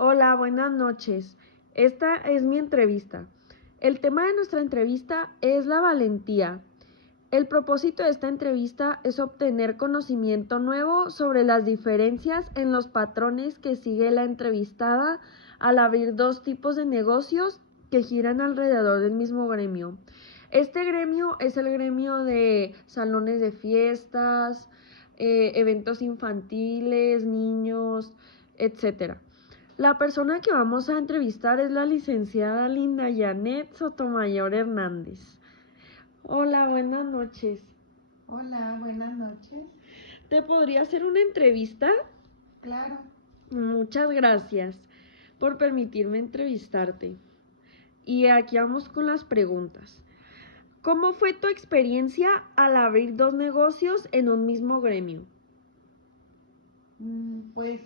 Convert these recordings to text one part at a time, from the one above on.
Hola, buenas noches. Esta es mi entrevista. El tema de nuestra entrevista es la valentía. El propósito de esta entrevista es obtener conocimiento nuevo sobre las diferencias en los patrones que sigue la entrevistada al abrir dos tipos de negocios que giran alrededor del mismo gremio. Este gremio es el gremio de salones de fiestas, eventos infantiles, niños, etcétera. La persona que vamos a entrevistar es la licenciada Linda Janet Sotomayor Hernández. Hola, buenas noches. Hola, buenas noches. ¿Te podría hacer una entrevista? Claro. Muchas gracias por permitirme entrevistarte. Y aquí vamos con las preguntas. ¿Cómo fue tu experiencia al abrir dos negocios en un mismo gremio? Pues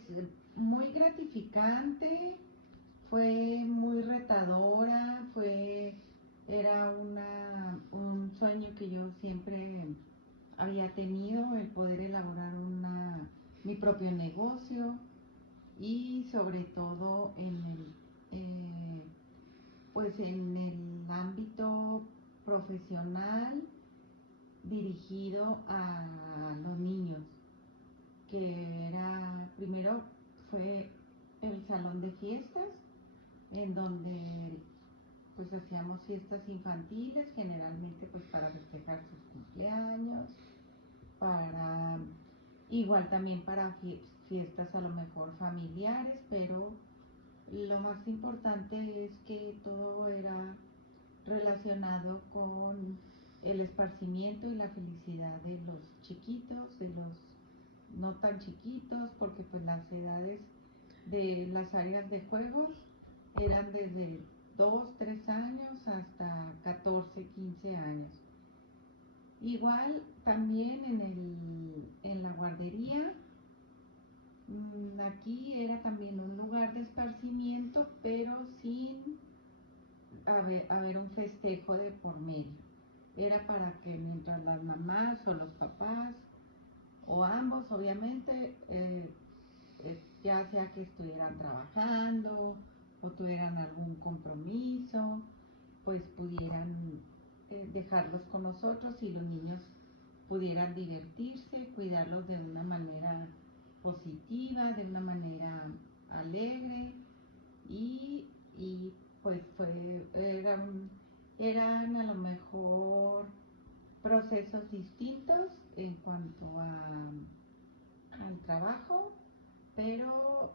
muy gratificante, fue muy retadora, era un sueño que yo siempre había tenido, el poder elaborar mi propio negocio y sobre todo pues en el ámbito profesional dirigido a los niños, que era, primero fue el salón de fiestas, en donde pues hacíamos fiestas infantiles, generalmente pues para festejar sus cumpleaños, para igual también para fiestas a lo mejor familiares, pero lo más importante es que todo era relacionado con el esparcimiento y la felicidad de los chiquitos, de los no tan chiquitos, porque pues las edades de las áreas de juegos eran desde 2 3 años hasta 14 15 años. Igual también en la guardería, aquí era también un lugar de esparcimiento, pero sin haber un festejo de por medio. Era para que mientras las mamás o los papás, o ambos obviamente, ya sea que estuvieran trabajando o tuvieran algún compromiso, pues pudieran dejarlos con nosotros y los niños pudieran divertirse, cuidarlos de una manera positiva, de una manera alegre y pues eran a lo mejor procesos distintos en cuanto al trabajo, pero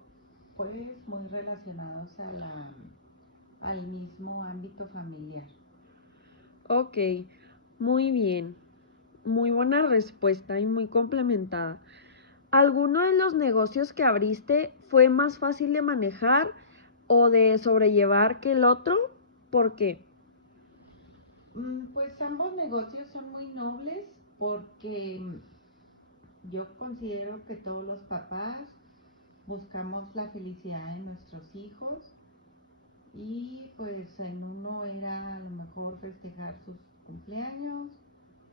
pues muy relacionados al mismo ámbito familiar. Ok, muy bien. Muy buena respuesta y muy complementada. ¿Alguno de los negocios que abriste fue más fácil de manejar o de sobrellevar que el otro? ¿Por qué? Pues ambos negocios son muy nobles porque yo considero que todos los papás buscamos la felicidad de nuestros hijos y pues en uno era a lo mejor festejar sus cumpleaños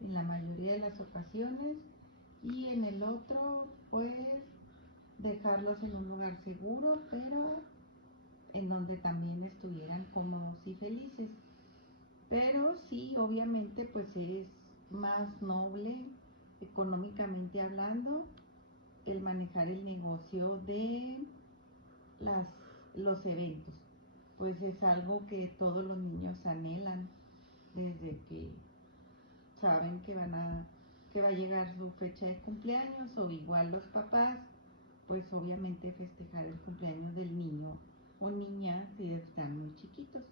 en la mayoría de las ocasiones y en el otro pues dejarlos en un lugar seguro, pero en donde también estuvieran cómodos y felices. Pero sí, obviamente pues es más noble económicamente hablando el manejar el negocio de las, los eventos, pues es algo que todos los niños anhelan desde que saben que va a llegar su fecha de cumpleaños, o igual los papás, pues obviamente festejar el cumpleaños del niño o niña si están muy chiquitos.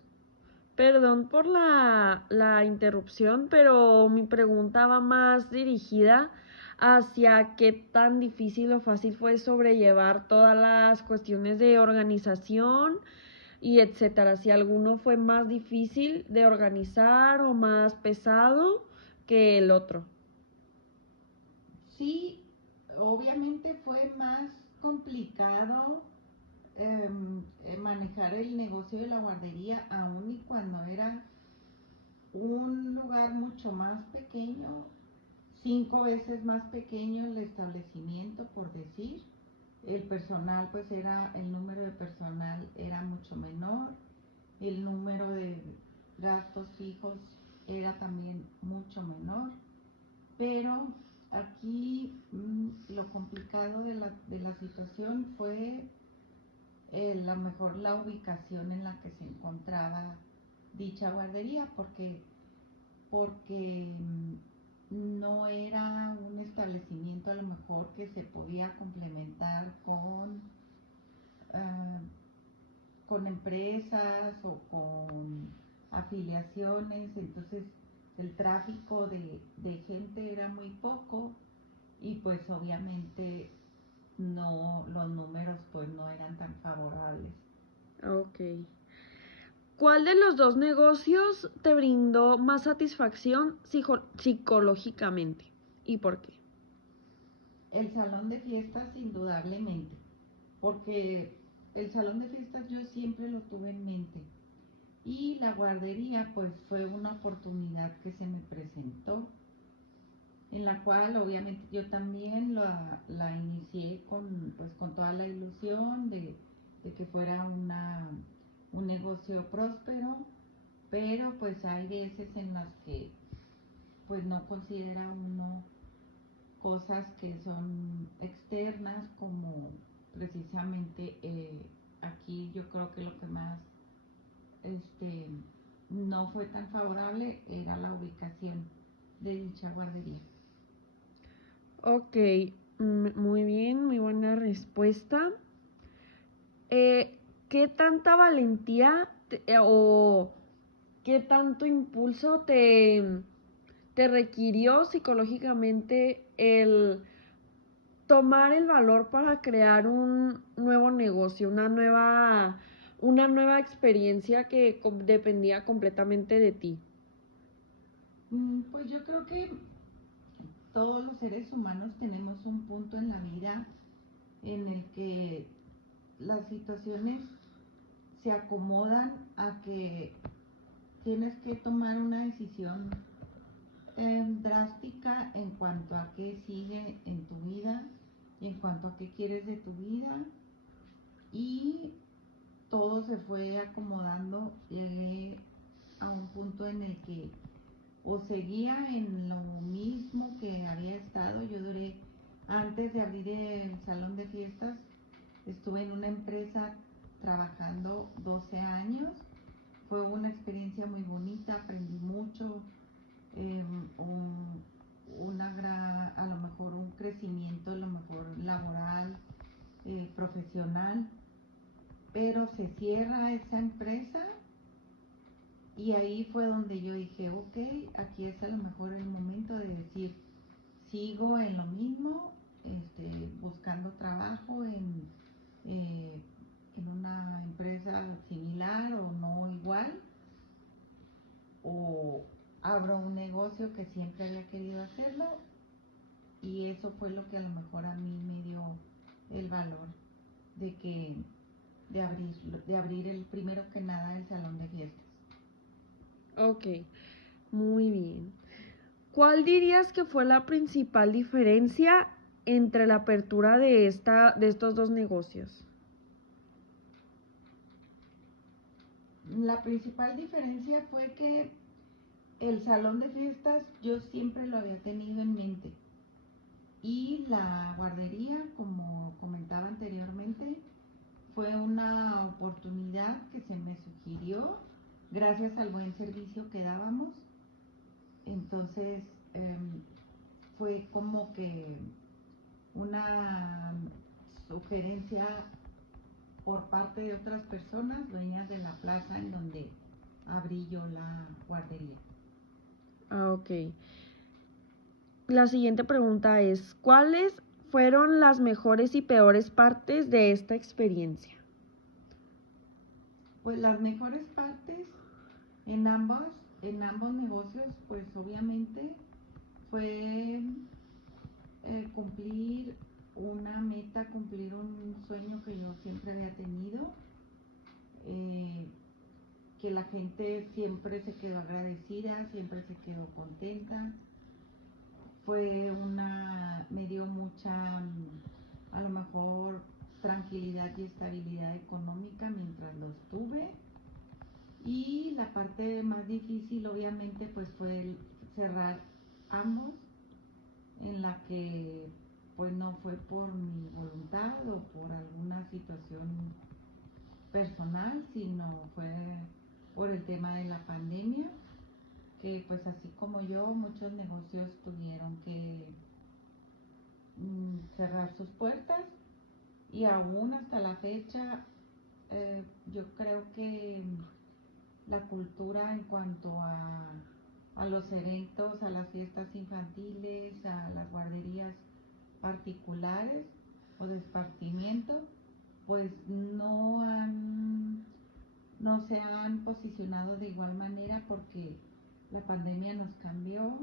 Perdón por la interrupción, pero mi pregunta va más dirigida hacia qué tan difícil o fácil fue sobrellevar todas las cuestiones de organización y etcétera. Si alguno fue más difícil de organizar o más pesado que el otro. Sí, obviamente fue más complicado manejar el negocio de la guardería, aún y cuando era un lugar mucho más pequeño, 5 veces más pequeño el establecimiento, por decir. El personal, pues era el número de personal hijos era también mucho menor, pero aquí lo complicado de la situación fue la mejor la ubicación en la que se encontraba dicha guardería, porque no era un establecimiento a lo mejor que se podía complementar ah, con empresas o con afiliaciones, entonces el tráfico de gente era muy poco y pues obviamente no, los números pues no eran tan favorables. Ok. ¿Cuál de los dos negocios te brindó más satisfacción psicológicamente? ¿Y por qué? El salón de fiestas indudablemente, porque el salón de fiestas yo siempre lo tuve en mente y la guardería pues fue una oportunidad que se me presentó, en la cual obviamente yo también la inicié pues, con toda la ilusión de que fuera un negocio próspero, pero pues hay veces en las que pues no considera uno cosas que son externas, como precisamente aquí yo creo que lo que más este, no fue tan favorable era la ubicación de dicha guardería. Ok, muy bien, muy buena respuesta. ¿Qué tanta valentía o qué tanto impulso te requirió psicológicamente el tomar el valor para crear un nuevo negocio, una nueva experiencia que dependía completamente de ti? Pues yo creo que todos los seres humanos tenemos un punto en la vida en el que las situaciones se acomodan a que tienes que tomar una decisión drástica en cuanto a qué sigue en tu vida y en cuanto a qué quieres de tu vida, y todo se fue acomodando. Llegué a un punto en el que o seguía en lo mismo que había estado. Yo duré, antes de abrir el salón de fiestas, estuve en una empresa trabajando 12 años. Fue una experiencia muy bonita, aprendí mucho, eh, a lo mejor un crecimiento, a lo mejor laboral, profesional, pero se cierra esa empresa y ahí fue donde yo dije, ok, aquí es a lo mejor el momento de decir, sigo en lo mismo, buscando trabajo eh, en una empresa similar o no igual, o abro un negocio que siempre había querido hacerlo, y eso fue lo que a lo mejor a mí me dio el valor de que de abrir el primero que nada el salón de fiestas. Ok, muy bien. ¿Cuál dirías que fue la principal diferencia entre la apertura de estos dos negocios? La principal diferencia fue que el salón de fiestas yo siempre lo había tenido en mente, y la guardería, como comentaba anteriormente, fue una oportunidad que se me sugirió gracias al buen servicio que dábamos. Entonces fue como que una sugerencia por parte de otras personas dueñas de la plaza en donde abrí yo la guardería. Ah, ok. La siguiente pregunta es, ¿cuáles fueron las mejores y peores partes de esta experiencia? Pues las mejores partes en ambos negocios, pues obviamente fue cumplir una meta, cumplir un sueño que yo siempre había tenido, eh, que la gente siempre se quedó agradecida, siempre se quedó contenta. Me dio mucha, a lo mejor, tranquilidad y estabilidad económica mientras los tuve. Y la la parte más difícil obviamente pues fue el cerrar ambos, en la que pues no fue por mi voluntad o por alguna situación personal, sino fue por el tema de la pandemia, que pues así como yo, muchos negocios tuvieron que cerrar sus puertas y aún hasta la fecha yo creo que la cultura en cuanto a los eventos, a las fiestas infantiles, a las guarderías particulares o de esparcimiento, pues no se han posicionado de igual manera porque la pandemia nos cambió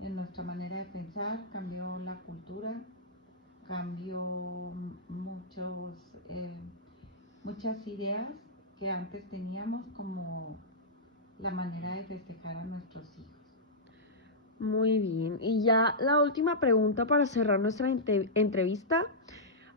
en nuestra manera de pensar, cambió la cultura, cambió muchos, eh, muchas ideas que antes teníamos como la manera de festejar a nuestros hijos. Muy bien. Y ya la última pregunta para cerrar nuestra entrevista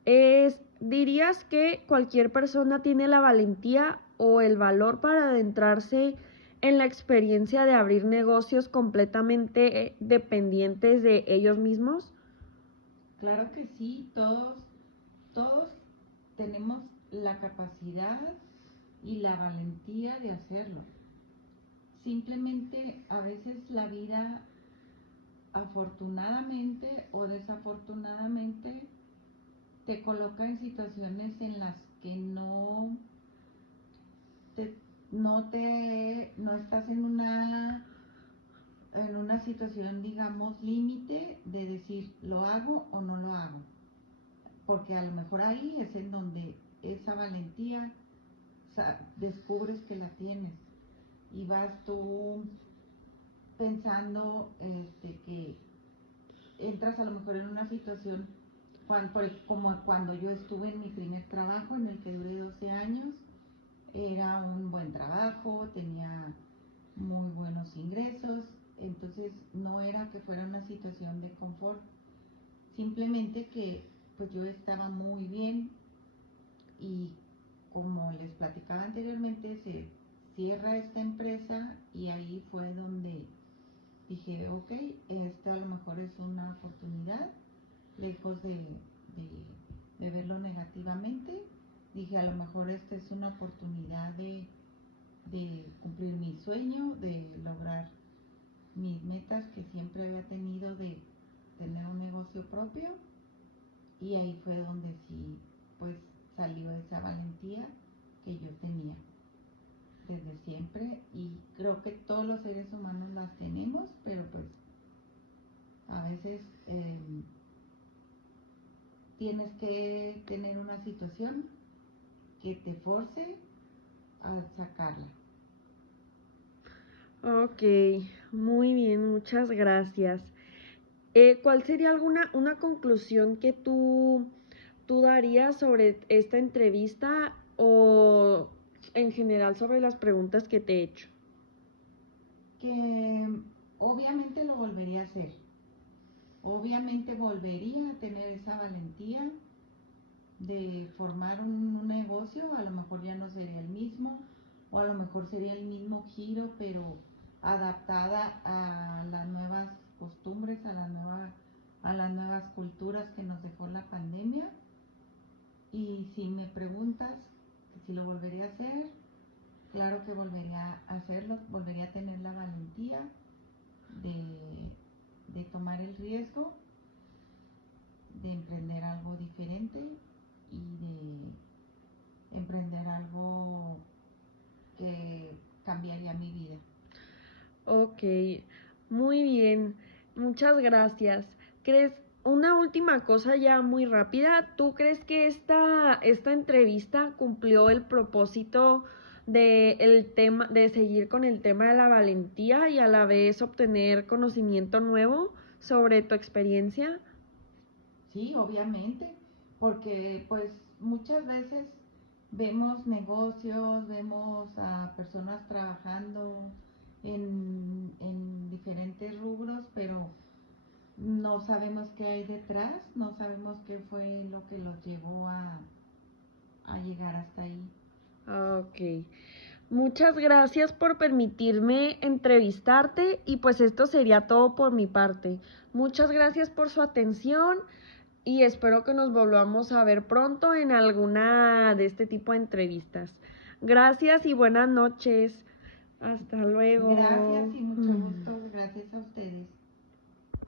es, ¿dirías que cualquier persona tiene la valentía o el valor para adentrarse en la experiencia de abrir negocios completamente dependientes de ellos mismos? Claro que sí, todos tenemos la capacidad y la valentía de hacerlo. Simplemente a veces la vida, afortunadamente o desafortunadamente, te coloca en situaciones en las que te, no estás en una situación, digamos, límite de decir, ¿lo hago o no lo hago? Porque a lo mejor ahí es en donde esa valentía descubres que la tienes y vas tú pensando que entras a lo mejor en una situación como cuando yo estuve en mi primer trabajo en el que duré 12 años, era un buen trabajo, tenía muy buenos ingresos, entonces no era que fuera una situación de confort, simplemente que pues yo estaba muy bien y como les platicaba anteriormente se cierra esta empresa y ahí fue donde dije, ok, esta a lo mejor es una oportunidad, lejos de verlo negativamente, dije a lo mejor esta es una oportunidad de cumplir mi sueño, de lograr mis metas que siempre había tenido de tener un negocio propio y ahí fue donde sí pues salió esa valentía que yo tenía desde siempre y creo que todos los seres humanos las tenemos, pero pues a veces tienes que tener una situación que te force a sacarla. Ok, muy bien, muchas gracias. ¿Cuál sería una conclusión que tú darías sobre esta entrevista o en general sobre las preguntas que te he hecho? Que obviamente lo volvería a hacer, obviamente volvería a tener esa valentía de formar un negocio, a lo mejor ya no sería el mismo, o a lo mejor sería el mismo giro, pero adaptada a las nuevas costumbres, a las nuevas culturas que nos dejó la pandemia. Y si me preguntas si lo volvería a hacer, claro que volvería a hacerlo, volvería a tener la valentía de tomar el riesgo, de emprender algo diferente y de emprender algo que cambiaría mi vida. Ok, muy bien, muchas gracias. ¿Crees, una última cosa ya muy rápida, ¿tú crees que esta entrevista cumplió el propósito de seguir con el tema de la valentía y a la vez obtener conocimiento nuevo sobre tu experiencia? Sí, obviamente, porque pues muchas veces vemos negocios, vemos a personas trabajando en diferentes rubros, pero no sabemos qué hay detrás, no sabemos qué fue lo que los llevó a llegar hasta ahí. Ok, Muchas gracias por permitirme entrevistarte y pues esto sería todo por mi parte. Muchas gracias por su atención y espero que nos volvamos a ver pronto en alguna de este tipo de entrevistas. Gracias y buenas noches. Hasta luego. Gracias y mucho gusto. Gracias a ustedes.